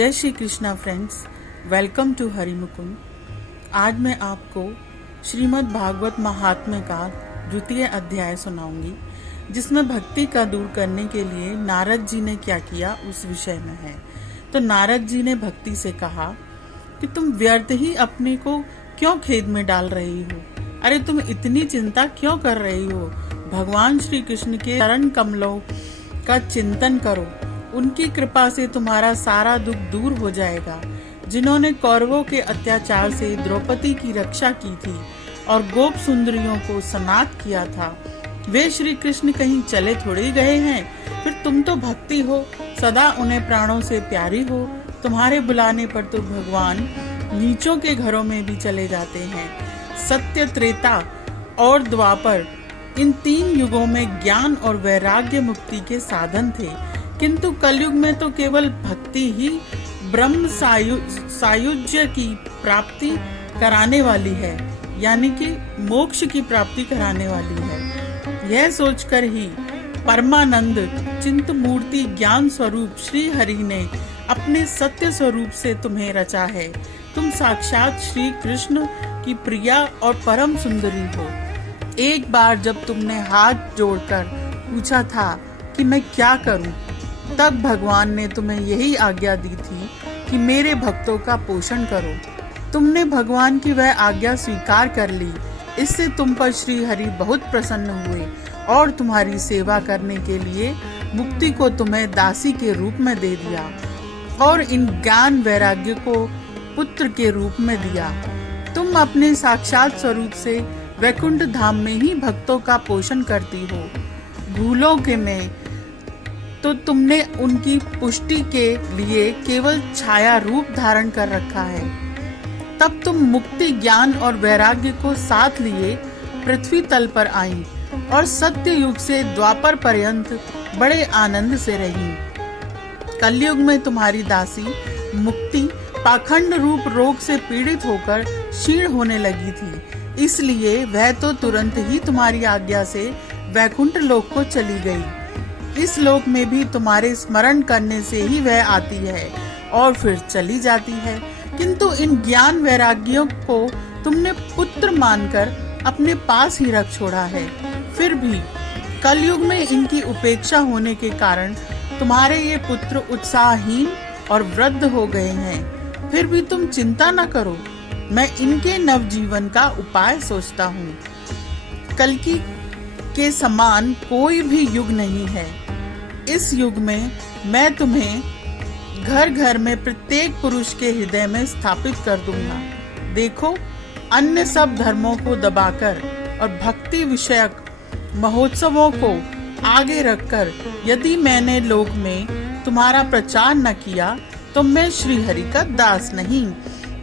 जय Shri Krishna friends, welcome to Hari Mukund. आज मैं आपको श्रीमद् भागवत महात्म्य का द्वितीय अध्याय सुनाऊंगी, जिसमें भक्ति का दूर करने के लिए नारद जी ने क्या किया उस विषय में है। तो नारद जी ने भक्ति से कहा कि तुम व्यर्थ ही अपने को क्यों खेद में डाल रही हो। अरे तुम इतनी चिंता क्यों कर रही हो। भगवान श्री कृष्ण के चरण कमलों का चिंतन करो, उनकी कृपा से तुम्हारा सारा दुख दूर हो जाएगा। जिन्होंने कौरवों के अत्याचार से द्रौपदी की रक्षा की थी और गोप सुंदरियों को सनाथ किया था, वे श्री कृष्ण कहीं चले थोड़े गए हैं। फिर तुम तो भक्ति हो, सदा उन्हें प्राणों से प्यारी हो। तुम्हारे बुलाने पर तो भगवान नीचों के घरों में भी चले जाते हैं। सत्य, त्रेता और द्वापर, इन 3 युगों में ज्ञान और वैराग्य मुक्ति के साधन थे, किंतु कलयुग में तो केवल भक्ति ही ब्रह्म सायुज्य की प्राप्ति कराने वाली है, यानी कि मोक्ष की प्राप्ति कराने वाली है। यह सोचकर ही परमानंद चिंत मूर्ति ज्ञान स्वरूप श्री हरि ने अपने सत्य स्वरूप से तुम्हें रचा है। तुम साक्षात श्री कृष्ण की प्रिया और परम सुंदरी हो। एक बार जब तुमने हाथ जोड़कर पूछा था कि मैं क्या करूं, तब भगवान ने तुम्हें यही आज्ञा दी थी कि मेरे भक्तों का पोषण करो। तुमने भगवान की वह आज्ञा स्वीकार कर ली। इससे तुम पर श्री हरि बहुत प्रसन्न हुए और तुम्हारी सेवा करने के लिए मुक्ति को तुम्हें दासी के रूप में दे दिया और इन ज्ञान वैराग्य को पुत्र के रूप में दिया। तुम अपने साक्षात स्वरूप से वैकुंठ धाम में ही भक्तों का पोषण करती हो। भूलों के में तो तुमने उनकी पुष्टि के लिए केवल छाया रूप धारण कर रखा है। तब तुम मुक्ति, ज्ञान और वैराग्य को साथ लिए पृथ्वी तल पर आई और सत्य युग से द्वापर पर्यंत बड़े आनंद से रही। कलयुग में तुम्हारी दासी मुक्ति पाखंड रूप रोग से पीड़ित होकर क्षीण होने लगी थी, इसलिए वह तो तुरंत ही तुम्हारी आज्ञा से वैकुंठ लोक को चली गई। इस लोक में भी तुम्हारे स्मरण करने से ही वह आती है और फिर चली जाती है, किंतु इन ज्ञान वैराग्यों को तुमने पुत्र मानकर अपने पास ही रख छोड़ा है। फिर भी कलयुग में इनकी उपेक्षा होने के कारण तुम्हारे ये पुत्र उत्साहहीन और वृद्ध हो गए हैं। फिर भी तुम चिंता न करो, मैं इनके नवजीवन का उपाय सोचता हूँ। कल्कि के समान कोई भी युग नहीं है। इस युग में मैं तुम्हें घर घर में प्रत्येक पुरुष के हृदय में स्थापित कर दूंगा। देखो, अन्य सब धर्मों को दबाकर और भक्ति विषयक महोत्सवों को आगे रखकर यदि मैंने लोक में तुम्हारा प्रचार न किया तो मैं श्री हरि का दास नहीं।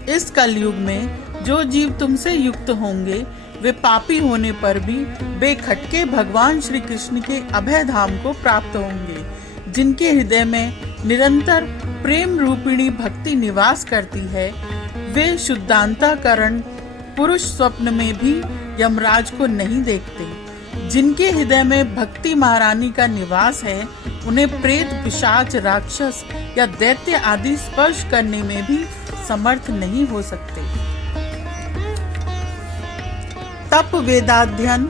इस कलयुग में जो जीव तुमसे युक्त होंगे वे पापी होने पर भी बेखटके भगवान श्री कृष्ण के अभय धाम को प्राप्त होंगे। जिनके हृदय में निरंतर प्रेम रूपिणी भक्ति निवास करती है, वे शुद्धांतःकरण पुरुष स्वप्न में भी यमराज को नहीं देखते। जिनके हृदय में भक्ति महारानी का निवास है, उन्हें प्रेत, पिशाच, राक्षस या दैत्य आदि स्पर्श करने में भी समर्थ नहीं हो सकते। तप, वेदाध्ययन,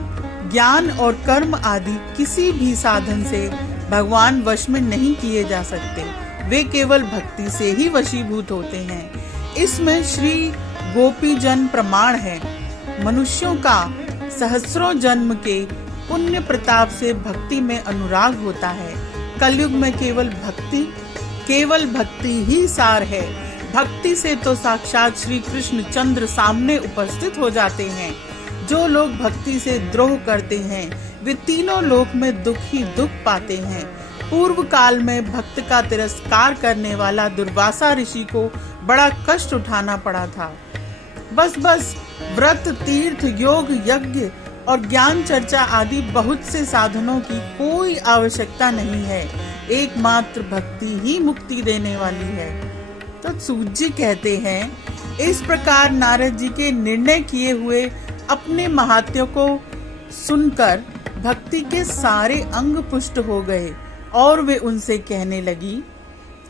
ज्ञान और कर्म आदि किसी भी साधन से भगवान वश में नहीं किए जा सकते। वे केवल भक्ति से ही वशीभूत होते हैं। इसमें श्री गोपी जन प्रमाण है। मनुष्यों का सहस्रों जन्म के पुण्य प्रताप से भक्ति में अनुराग होता है। कलयुग में केवल भक्ति ही सार है। भक्ति से तो साक्षात श्री कृष्ण चंद्र सामने उपस्थित हो जाते हैं। जो लोग भक्ति से द्रोह करते हैं वे तीनों लोक में दुख ही दुख पाते हैं। पूर्व काल में भक्त का तिरस्कार करने वाला दुर्वासा ऋषि को बड़ा कष्ट उठाना पड़ा था। बस व्रत, तीर्थ, योग, यज्ञ और ज्ञान चर्चा आदि बहुत से साधनों की कोई आवश्यकता नहीं है। एकमात्र भक्ति ही मुक्ति देने वाली है। तो सूत जी कहते हैं, इस प्रकार नारद जी के निर्णय किए हुए अपने महात्म्यों को सुनकर भक्ति के सारे अंग पुष्ट हो गए और वे उनसे कहने लगी,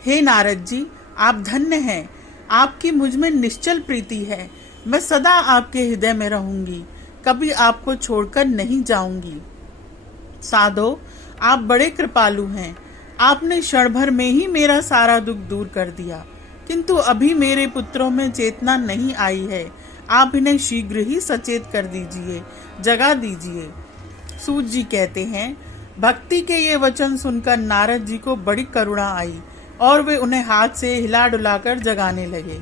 हे नारद जी, आप धन्य हैं, आपकी मुझ में निश्चल प्रीति है। मैं सदा आपके हृदय में रहूंगी, कभी आपको छोड़कर नहीं जाऊंगी। साधो, आप बड़े कृपालु हैं। आपने क्षण भर में ही मेरा सारा दुख दूर कर दिया, किंतु अभी मेरे पुत्रों में चेतना नहीं आई है। आप इन्हें शीघ्र ही सचेत कर दीजिए, जगा दीजिए। सूत जी कहते हैं, भक्ति के ये वचन सुनकर नारद जी को बड़ी करुणा आई और वे उन्हें हाथ से हिला डुलाकर जगाने लगे।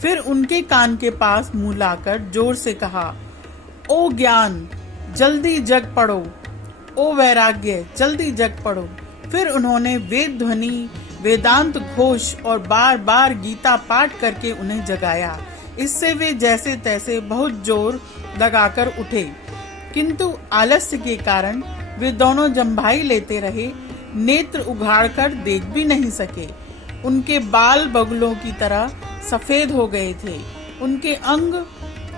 फिर उनके कान के पास मुंह लाकर जोर से कहा, ओ ज्ञान, जल्दी जग पड़ो। ओ वैराग्य, जल्दी जग पड़ो। फिर उन्होंने वेद ध्वनि, वेदांत घोष और बार बार गीता पाठ करके उन्हें जगाया। इससे वे जैसे तैसे बहुत जोर लगाकर उठे, किंतु आलस्य के कारण वे दोनों जम्भाई लेते रहे, नेत्र उघाड़कर देख भी नहीं सके। उनके बाल बगुलों की तरह सफेद हो गए थे। उनके अंग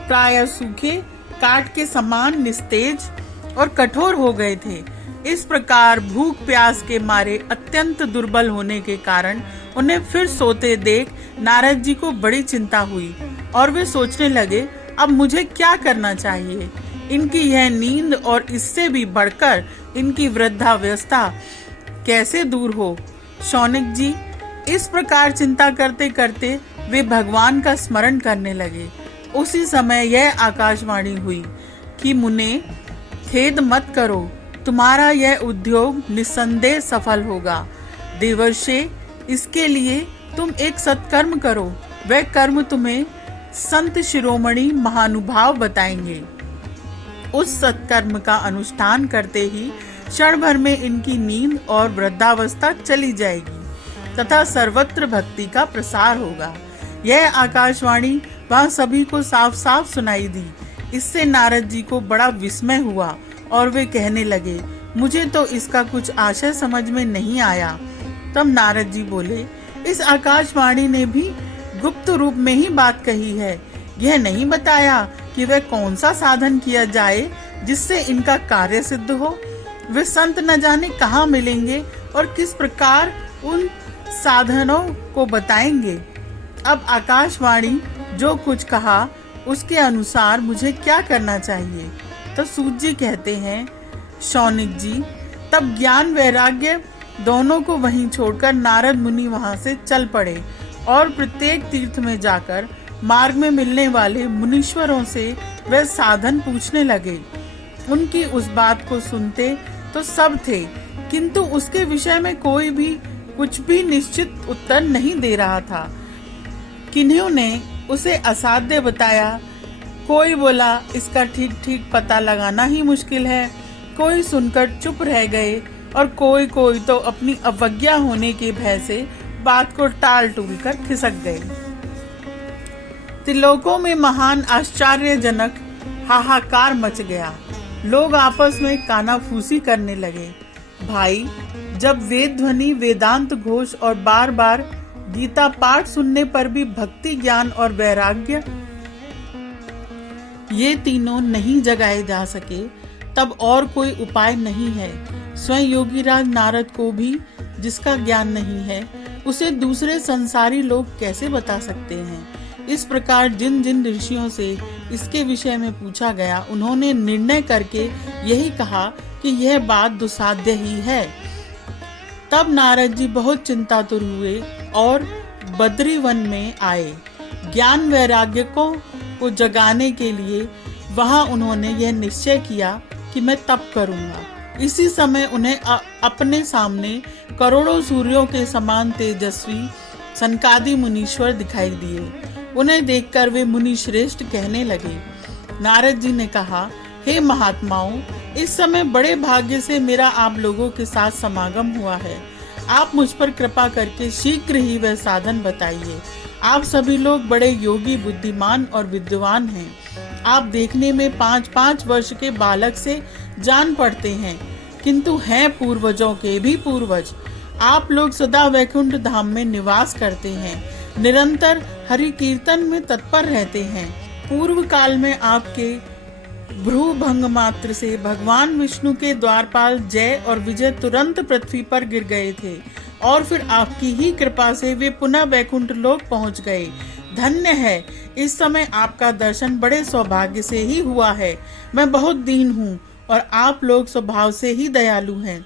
प्राय सूखे काठ के समान निस्तेज और कठोर हो गए थे। इस प्रकार भूख प्यास के मारे अत्यंत दुर्बल होने के कारण उन्हें फिर सोते देख नारद जी को बड़ी चिंता हुई और वे सोचने लगे, अब मुझे क्या करना चाहिए। इनकी यह नींद और इससे भी बढ़कर इनकी वृद्धावस्था कैसे दूर हो। शौनक जी इस प्रकार चिंता करते करते वे भगवान का स्मरण करने लगे। उसी समय यह आकाशवाणी हुई कि मुने, खेद मत करो, तुम्हारा यह उद्योग निस्संदेह सफल होगा। देवर्षे, इसके लिए तुम एक सत्कर्म करो, वह कर्म तुम्हें संत शिरोमणि महानुभाव बताएंगे। उस सत्कर्म का अनुष्ठान करते ही क्षण भर में इनकी नींद और वृद्धावस्था चली जाएगी तथा सर्वत्र भक्ति का प्रसार होगा। यह आकाशवाणी वहां सभी को साफ साफ सुनाई दी। इससे नारद जी को बड़ा विस्मय हुआ और वे कहने लगे, मुझे तो इसका कुछ आशय समझ में नहीं आया। तब नारद जी बोले, इस आकाशवाणी ने भी गुप्त रूप में ही बात कही है। यह नहीं बताया कि वह कौन सा साधन किया जाए जिससे इनका कार्य सिद्ध हो। वे संत न जाने कहाँ मिलेंगे और किस प्रकार उन साधनों को बताएंगे। अब आकाशवाणी जो कुछ कहा उसके अनुसार मुझे क्या करना चाहिए। तो सूत जी कहते हैं, शौनक जी, तब ज्ञान वैराग्य दोनों को वहीं छोड़कर नारद मुनि वहां से चल पड़े और प्रत्येक तीर्थ में जाकर मार्ग में मिलने वाले मुनीश्वरों से वे साधन पूछने लगे। उनकी उस बात को सुनते तो सब थे, किंतु उसके विषय में कोई भी कुछ भी निश्चित उत्तर नहीं दे रहा था। किन्हीं ने उसे असाध्य बताया, कोई बोला इसका ठीक ठीक पता लगाना ही मुश्किल है, कोई सुनकर चुप रह गए और कोई तो अपनी अवज्ञा होने के भय से बात को टाल टूल कर खिसक गए। त्रिलोकों में महान आश्चर्यजनक हाहाकार मच गया। लोग आपस में कानाफूसी करने लगे। भाई, जब वेद ध्वनि, वेदांत घोष और बार बार गीता पाठ सुनने पर भी भक्ति, ज्ञान और वैराग्य ये तीनों नहीं जगाए जा सके, तब और कोई उपाय नहीं है। स्वयं योगीराज नारद को भी जिसका ज्ञान नहीं है, उसे दूसरे संसारी लोग कैसे बता सकते हैं। इस प्रकार जिन जिन ऋषियों से इसके विषय में पूछा गया, उन्होंने निर्णय करके यही कहा कि यह बात दुसाध्य ही है। तब नारद जी बहुत चिंतातुर हुए और बद्री वन में आए। ज्ञान वैराग्यकों को जगाने के लिए वहां उन्होंने यह निश्चय किया कि मैं तप करूंगा। इसी समय उन्हें अपने सामने करोड़ों सूर्यों के समान तेजस्वी सनकादि मुनीश्वर दिखाई दिए। उन्हें देखकर वे मुनि श्रेष्ठ कहने लगे। नारद जी ने कहा, हे महात्माओं, इस समय बड़े भाग्य से मेरा आप लोगों के साथ समागम हुआ है। आप मुझ पर कृपा करके शीघ्र ही वह साधन बताइए। आप सभी लोग बड़े योगी, बुद्धिमान और विद्वान हैं। आप देखने में 5-5 वर्ष के बालक से जान पड़ते हैं, किंतु हैं पूर्वजों के भी पूर्वज। आप लोग सदा वैकुंठ धाम में निवास करते हैं, निरंतर हरि कीर्तन में तत्पर रहते हैं। पूर्व काल में आपके भ्रू भंग मात्र से भगवान विष्णु के द्वारपाल जय और विजय तुरंत पृथ्वी पर गिर गए थे। और फिर आपकी ही कृपा से वे पुनः वैकुंठ लोक पहुंच गए। धन्य है, इस समय आपका दर्शन बड़े सौभाग्य से ही हुआ है। मैं बहुत दीन हूँ और आप लोग स्वभाव से ही दयालु हैं,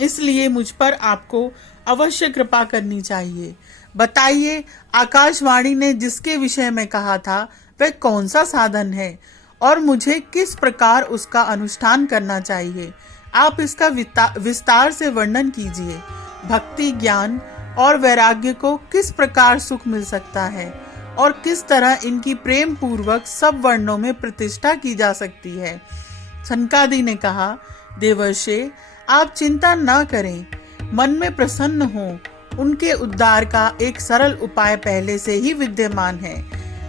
इसलिए मुझ पर आपको अवश्य कृपा करनी चाहिए। बताइए, आकाशवाणी ने जिसके विषय में कहा था वह कौन सा साधन है और मुझे किस प्रकार उसका अनुष्ठान करना चाहिए? आप इसका विस्तार से वर्णन कीजिए। भक्ति, ज्ञान और वैराग्य को किस प्रकार सुख मिल सकता है और किस तरह इनकी प्रेम पूर्वक सब वर्णों में प्रतिष्ठा की जा सकती है? सनकादि ने कहा, देवर्षे, आप चिंता न करें, मन में प्रसन्न हो। उनके उद्धार का एक सरल उपाय पहले से ही विद्यमान है।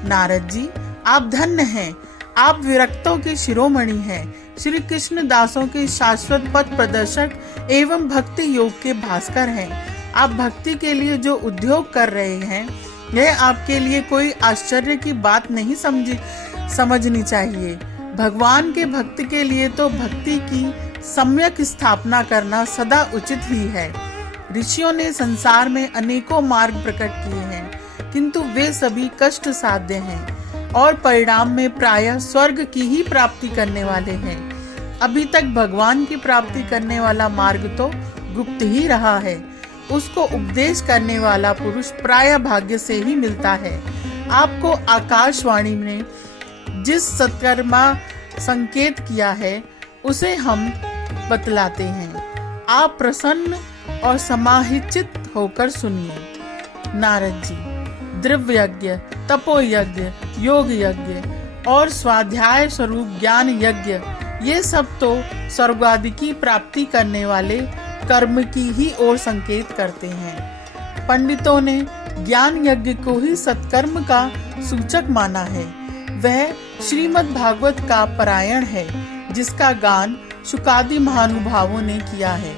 नारद जी, आप धन्य हैं, आप विरक्तों के शिरोमणि हैं, श्री कृष्ण दासों के शाश्वत पथ प्रदर्शक एवं भक्ति योग के भास्कर हैं। आप भक्ति के लिए जो उद्योग कर रहे हैं, यह आपके लिए कोई आश्चर्य की बात नहीं समझनी चाहिए। भगवान के भक्त के लिए तो भक्ति की सम्यक स्थापना करना सदा उचित ही है। ऋषियों ने संसार में अनेकों मार्ग प्रकट किए हैं, किंतु वे सभी कष्ट साध्य हैं और परिणाम में प्रायः स्वर्ग की ही प्राप्ति करने वाले हैं। अभी तक भगवान की प्राप्ति करने वाला मार्ग तो गुप्त ही रहा है। उसको उपदेश करने वाला पुरुष प्रायः भाग्य से ही मिलता है। आपको आकाशवाणी ने जिस सत्कर्मा संकेत किया है उसे हम बतलाते हैं। आप प्रसन्न और समाहित होकर सुनिए। नारद जी, द्रव्य यज्ञ, तपो यज्ञ, योग यज्ञ और स्वाध्याय स्वरूप ज्ञान यज्ञ, ये सब तो स्वर्गादि की प्राप्ति करने वाले कर्म की ही ओर संकेत करते हैं। पंडितों ने ज्ञान यज्ञ को ही सत्कर्म का सूचक माना है। वह श्रीमद् भागवत का पारायण है, जिसका गान शुकादि महानुभावों ने किया है।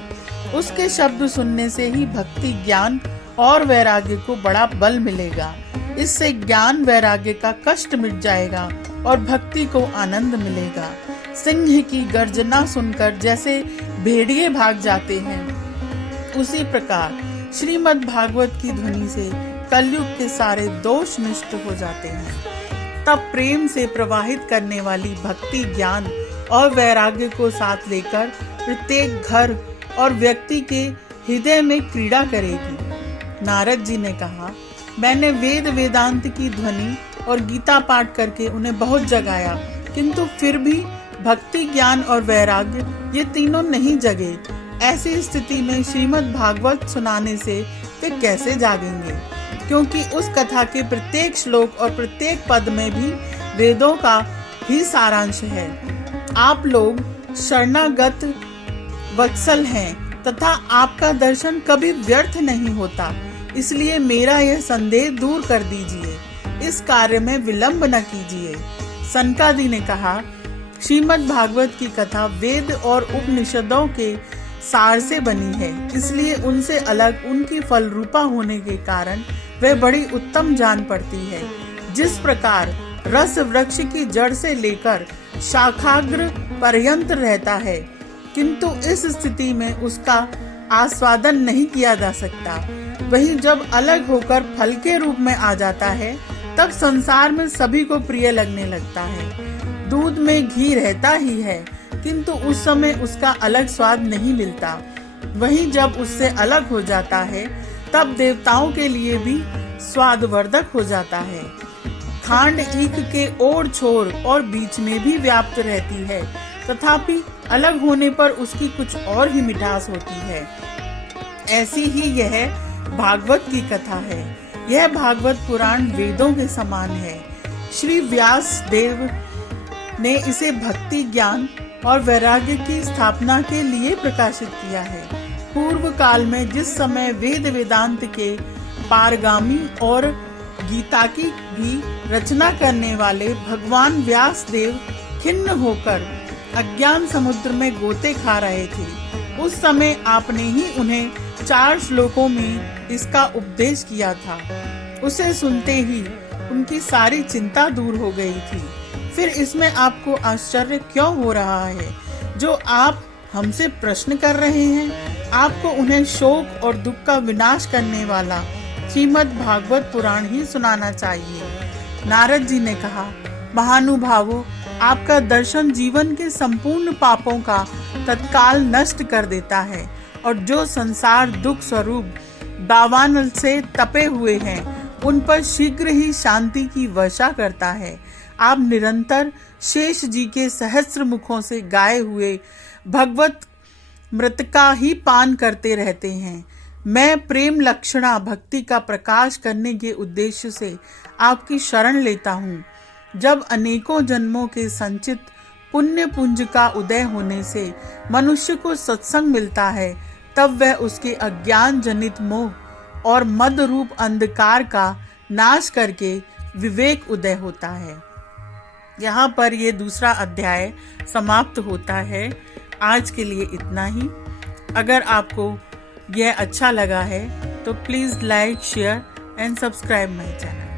उसके शब्द सुनने से ही भक्ति, ज्ञान और वैराग्य को बड़ा बल मिलेगा। इससे ज्ञान वैराग्य का कष्ट मिट जाएगा और भक्ति को आनंद मिलेगा। सिंह की गर्जना सुनकर जैसे भेड़िए भाग जाते हैं, उसी प्रकार श्रीमद् भागवत की ध्वनि से कलयुग के सारे दोष नष्ट हो जाते हैं। तब प्रेम से प्रवाहित करने वाली भक्ति, ज्ञान और वैराग्य को साथ लेकर प्रत्येक घर और व्यक्ति के हृदय में क्रीड़ा करेगी। नारद जी ने कहा, मैंने वेद वेदांत की ध्वनि और गीता पाठ करके उन्हें बहुत जगाया, किंतु फिर भी भक्ति, ज्ञान और वैराग्य ये तीनों नहीं जगे। ऐसी स्थिति में श्रीमद् भागवत सुनाने से वे कैसे जागेंगे? क्योंकि उस कथा के प्रत्येक श्लोक और प्रत्येक पद में भी वेदों का ही सारांश है। आप लोग शरणागत वत्सल हैं तथा आपका दर्शन कभी व्यर्थ नहीं होता, इसलिए मेरा यह संदेह दूर कर दीजिए। इस कार्य में विलंब न कीजिए। सनकादि ने कहा, श्रीमद् भागवत की कथा वेद और उपनिषदों के सार से बनी है, इसलिए उनसे अलग उनकी फल रूपा होने के कारण वह बड़ी उत्तम जान पड़ती है। जिस प्रकार रस वृक्ष की जड़ से लेकर शाखाग्र पर्यंत रहता है, किंतु इस स्थिति में उसका आस्वादन नहीं किया जा सकता, वहीं जब अलग होकर फल के रूप में आ जाता है, तब संसार में सभी को प्रिय लगने लगता है। दूध में घी रहता ही है, किंतु उस समय उसका अलग स्वाद नहीं मिलता। वहीं जब उससे अलग हो जाता है, तब देवताओं के लिए भी स्वादवर्धक हो जाता है। खांड ईख के ओर छोर और बीच में भी व्याप्त रहती है, तथापि अलग होने पर उसकी कुछ और ही मिठास होती है। ऐसी ही यह भागवत की कथा है। यह भागवत पुराण वेदों के समान है। श्री व्यास देव ने इसे भक्ति, ज्ञान और वैराग्य की स्थापना के लिए प्रकाशित किया है। पूर्व काल में जिस समय वेद वेदांत के पारगामी और गीता की भी रचना करने वाले भगवान व्यास देव खिन्न होकर अज्ञान समुद्र में गोते खा रहे थे, उस समय आपने ही उन्हें 4 श्लोकों में इसका उपदेश किया था। उसे सुनते ही उनकी सारी चिंता दूर हो गई थी। फिर इसमें आपको आश्चर्य क्यों हो रहा है? जो आप हमसे प्रश्न कर रहे हैं, आपको उन्हें शोक और दुख का विनाश करने वाला श्रीमद् भागवत पुराण ही सुनाना चाहिए। नारद जी ने कहा, महानुभावों, आपका दर्शन जीवन के संपूर्ण पापों का तत्काल नष्ट कर देता है और जो संसार दुख स्वरूप दावानल से तपे हुए हैं उन पर शीघ्र ही शांति की वर्षा करता है। आप निरंतर शेष जी के सहस्त्र मुखों से गाए हुए भगवत मृत का ही पान करते रहते हैं। मैं प्रेम लक्षणा भक्ति का प्रकाश करने के उद्देश्य से आपकी शरण लेता हूँ। जब अनेकों जन्मों के संचित पुण्य पुंज का उदय होने से मनुष्य को सत्संग मिलता है, तब वह उसके अज्ञान जनित मोह और मद रूप अंधकार का नाश करके विवेक उदय होता है। यहाँ पर ये दूसरा अध्याय समाप्त होता है। आज के लिए इतना ही। अगर आपको यह अच्छा लगा है तो please like, share and subscribe my channel.